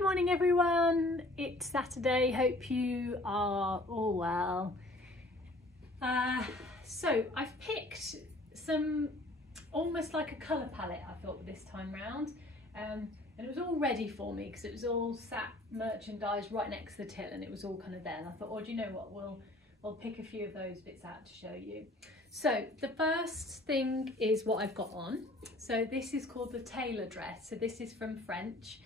Good morning everyone, it's Saturday, hope you are all well. So I've picked some almost like a colour palette I thought this time round, and it was all ready for me because it was all sat merchandised right next to the till and it was all kind of there, and I thought, oh, do you know what, we'll pick a few of those bits out to show you. So the first thing is what I've got on. So this is called the tailor dress, so this is from French.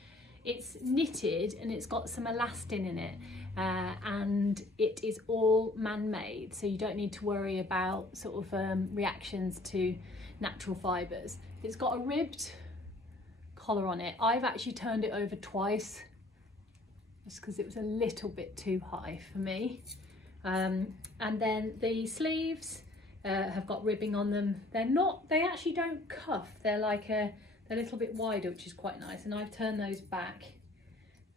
It's knitted and it's got some elastin in it, and it is all man-made, so you don't need to worry about sort of reactions to natural fibres. It's got a ribbed collar on it. I've actually turned it over twice just because it was a little bit too high for me. And then the sleeves have got ribbing on them. They actually don't cuff, they're like they're a little bit wider, which is quite nice, and I've turned those back.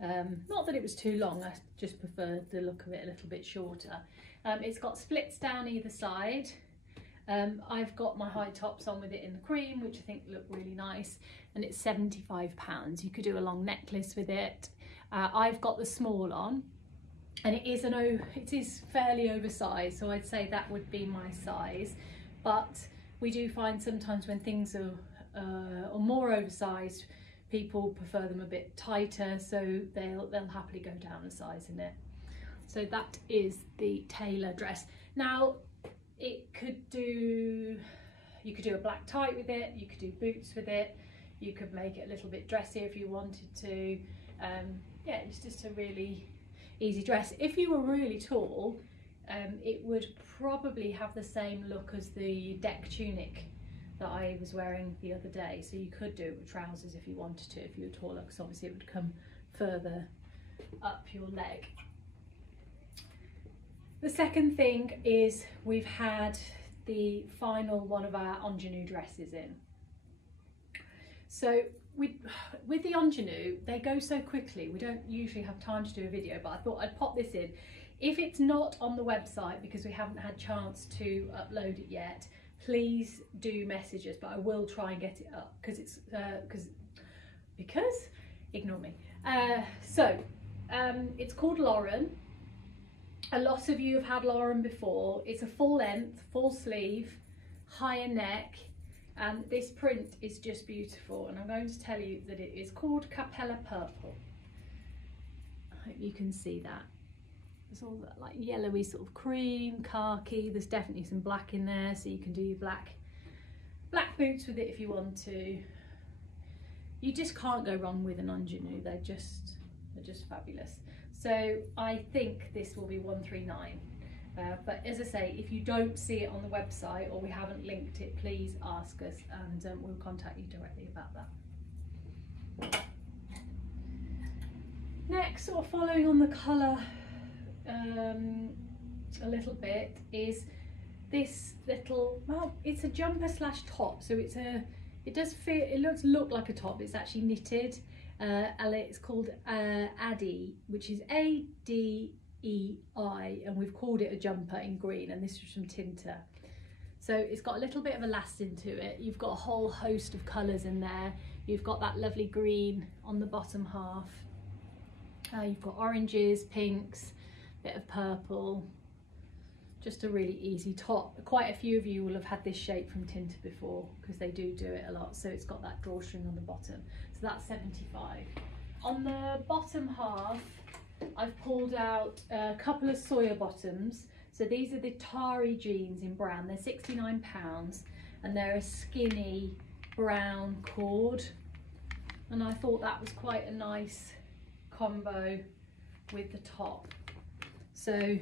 Not that it was too long, I just preferred the look of it a little bit shorter. It's got splits down either side. I've got my high tops on with it in the cream, which I think look really nice, and it's £75. You could do a long necklace with it. I've got the small on, and it is fairly oversized, so I'd say that would be my size, but we do find sometimes when things are or more oversized, people prefer them a bit tighter, so they'll happily go down a size in it. So that is the tailor dress. Now you could do a black tight with it, you could do boots with it, you could make it a little bit dressier if you wanted to. Yeah, it's just a really easy dress. If you were really tall, it would probably have the same look as the deck tunic that I was wearing the other day, so you could do it with trousers if you wanted to, if you were taller, because obviously it would come further up your leg. The second thing is we've had the final one of our ingenue dresses in. So with the ingenue, they go so quickly, we don't usually have time to do a video, but I thought I'd pop this in. If it's not on the website because we haven't had chance to upload it yet, please do message us, but I will try and get it up because ignore me. It's called Lauren. A lot of you have had Lauren before. It's a full length, full sleeve, higher neck, and this print is just beautiful, and I'm going to tell you that it is called Capella Purple. I hope you can see that. There's all that like yellowy sort of cream, khaki, there's definitely some black in there, so you can do your black boots with it if you want to. You just can't go wrong with an ingenue, they're just fabulous. So I think this will be 139, but as I say, if you don't see it on the website or we haven't linked it, please ask us and we'll contact you directly about that. Next, sort of following on the colour a little bit, is this little, well, it's a jumper slash top, so it does look like a top. It's actually knitted, and it's called Addi, which is Adei, and we've called it a jumper in green, and this is from Tinta. So it's got a little bit of elastin to it. You've got a whole host of colours in there. You've got that lovely green on the bottom half, you've got oranges, pinks, bit of purple. Just a really easy top. Quite a few of you will have had this shape from Tinta before because they do it a lot. So it's got that drawstring on the bottom, so that's 75. On the bottom half, I've pulled out a couple of Soya bottoms. So these are the Tari jeans in brown. They're £69, and they're a skinny brown cord, and I thought that was quite a nice combo with the top. So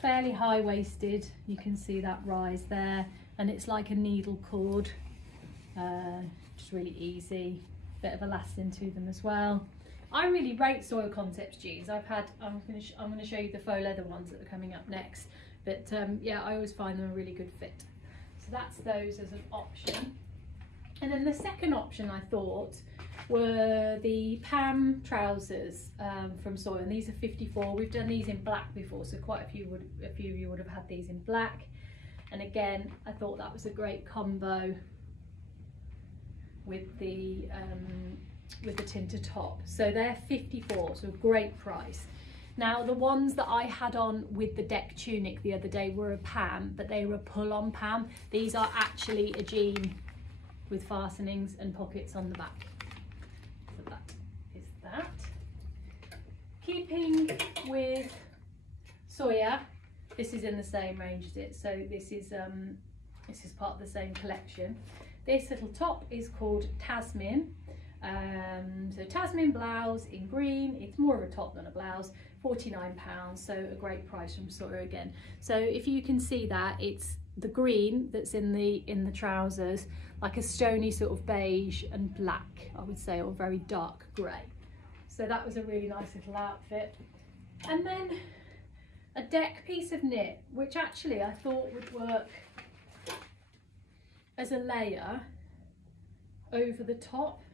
fairly high-waisted, you can see that rise there, and it's like a needle cord, just really easy, bit of elastin to them as well. I really rate Soil Concepts jeans. I'm going to show you the faux leather ones that are coming up next, but yeah, I always find them a really good fit. So that's those as an option. And then the second option I thought were the Pam trousers from Soil, and these are 54. We've done these in black before, so quite a few of you would have had these in black. And again, I thought that was a great combo with the with the tinter top. So they're 54, so a great price. Now the ones that I had on with the deck tunic the other day were a Pam, but they were a pull-on Pam. These are actually a jean with fastenings and pockets on the back. So that is that. Keeping with Soya, this is in the same range as it, so this is part of the same collection. This little top is called Tasmin. So Tasmin blouse in green. It's more of a top than a blouse. £49, so a great price from Soya again. So if you can see that, it's the green that's in the trousers, like a stony sort of beige and black, I would say, or very dark grey. So that was a really nice little outfit. And then a deck piece of knit, which actually I thought would work as a layer over the top.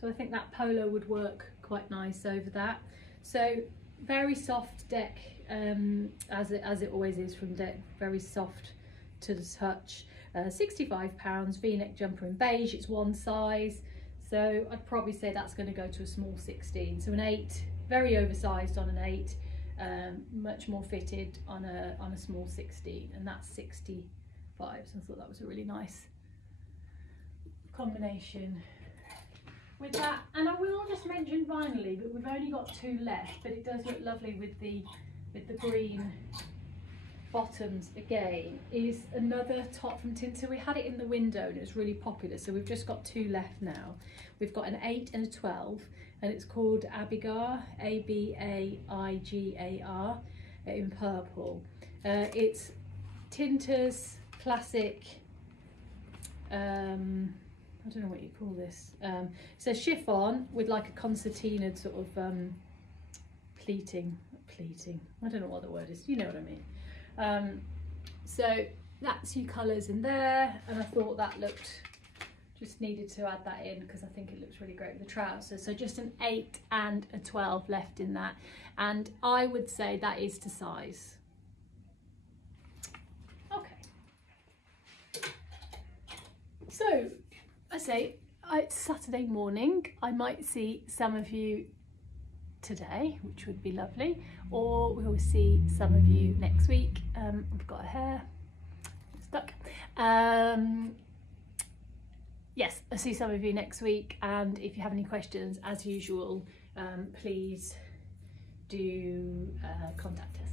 So I think that polo would work quite nice over that. So very soft deck, as it always is from deck, very soft to the touch. £65, V-neck jumper in beige, it's one size. So I'd probably say that's going to go to a small 16. So an 8, very oversized on an 8, much more fitted on a small 16, and that's 65. So I thought that was a really nice combination with that. And I will just mention finally that we've only got 2 left, but it does look lovely with the green bottoms again, is another top from Tinter. We had it in the window and it was really popular, so we've just got 2 left now. We've got an 8 and a 12, and it's called Abigar, A-B-A-I-G-A-R, in purple. It's Tinter's classic, I don't know what you call this. It's a chiffon with like a concertina sort of pleating. I don't know what the word is. You know what I mean. So that's your colours in there, and I thought that looked, just needed to add that in because I think it looks really great with the trousers. So just an 8 and a 12 left in that, and I would say that is to size. Okay. So I say it's Saturday morning. I might see some of you today, which would be lovely, or we will see some of you next week. I've got a hair stuck. Yes, I'll see some of you next week, and if you have any questions, as usual, please do contact us.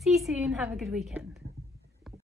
See you soon. Have a good weekend.